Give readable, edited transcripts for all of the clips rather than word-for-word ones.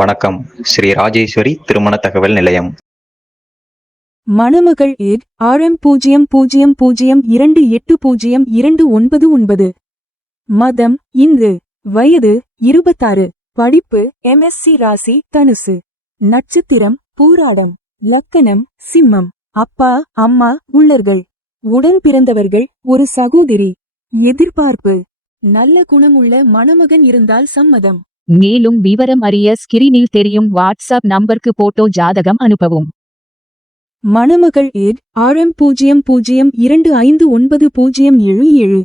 வணக்கம். ஸ்ரீ ராஜேஸ்வரி திருமண தகவல் நிலையம். மணமகள் ஏட் RM00280299. மதம் இந்து. வயது 26. படிப்பு MSc. ராசி தனுசு. நட்சத்திரம் பூராடம். லக்கணம் சிம்மம். அப்பா அம்மா உள்ளர்கள். உடன் பிறந்தவர்கள் ஒரு சகோதரி. எதிர்பார்ப்பு நல்ல குணமுள்ள மணமகன் இருந்தால் சம்மதம். மேலும் விவரம் அறிய ஸ்கிரீனில் தெரியும் வாட்ஸ்அப் நம்பருக்கு போட்டோ ஜாதகம் அனுப்பவும். மணமகள் ஏட் RM00259077.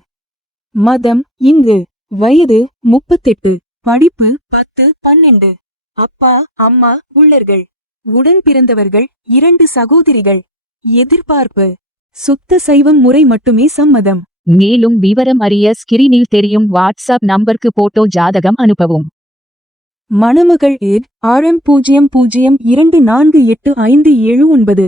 மதம் இந்து. வயது 38. படிப்பு 10-12. அப்பா அம்மா உள்ளர்கள். உடன் பிறந்தவர்கள் 2 சகோதரிகள். எதிர்பார்ப்பு சுத்த சைவம் முறை மட்டுமே சம்மதம். மேலும் விவரம் அறிய ஸ்கிரீனில் தெரியும் வாட்ஸ்அப் நம்பருக்கு போட்டோ ஜாதகம் அனுப்பவும். மணமகள் ஏட் RM00248579.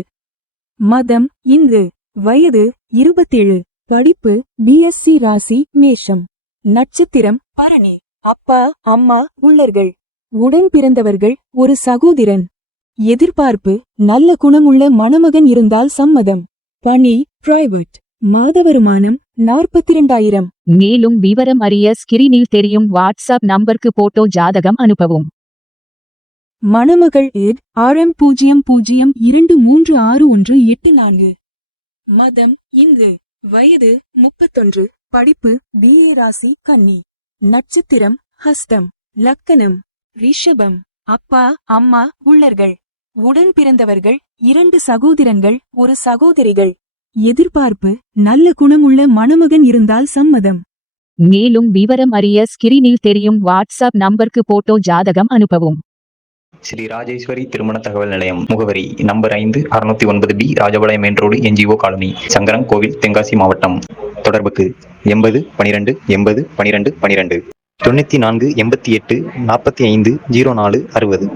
மதம் இந்து. வயது 27. படிப்பு BSc. ராசி மேஷம். நட்சத்திரம் பரணி. அப்பா அம்மா உள்ளர்கள். உடன் பிறந்தவர்கள் ஒரு சகோதரன். எதிர்பார்ப்பு நல்ல குணமுள்ள மணமகன் இருந்தால் சம்மதம். பணி பிரைவேட். மாத வருமானம் 42,000. மேலும் விவரம் அறிய ஸ்கிரீனில் தெரியும் வாட்ஸ்அப் நம்பருக்கு போட்டோ ஜாதகம் அனுப்பவும். மணமகள் ஏட் RM00236184. மதம் இந்து. வயது 31. படிப்பு BA. ராசி கன்னி. நட்சத்திரம் ஹஸ்தம். லக்கணம் ரிஷபம். அப்பா அம்மா உள்ளர்கள். உடன் பிறந்தவர்கள் 2 சகோதரன்கள் ஒரு சகோதரிகள். எதிர்பார்ப்பு நல்ல குணமுள்ள மணமகன் இருந்தால் சம்மதம். மேலும் விவரம் அறிய ஸ்கிரீனில் தெரியும் வாட்ஸ்அப் நம்பருக்கு போட்டோ ஜாதகம் அனுப்பவும். ஸ்ரீ ராஜேஸ்வரி திருமண தகவல் நிலையம். முகவரி number 5 609B Rajapalayam main road NGO colony Sankaran கோவில் தென்காசி மாவட்டம். தொடர்புக்கு 80 12 80 12 12 94 88 45 04 60.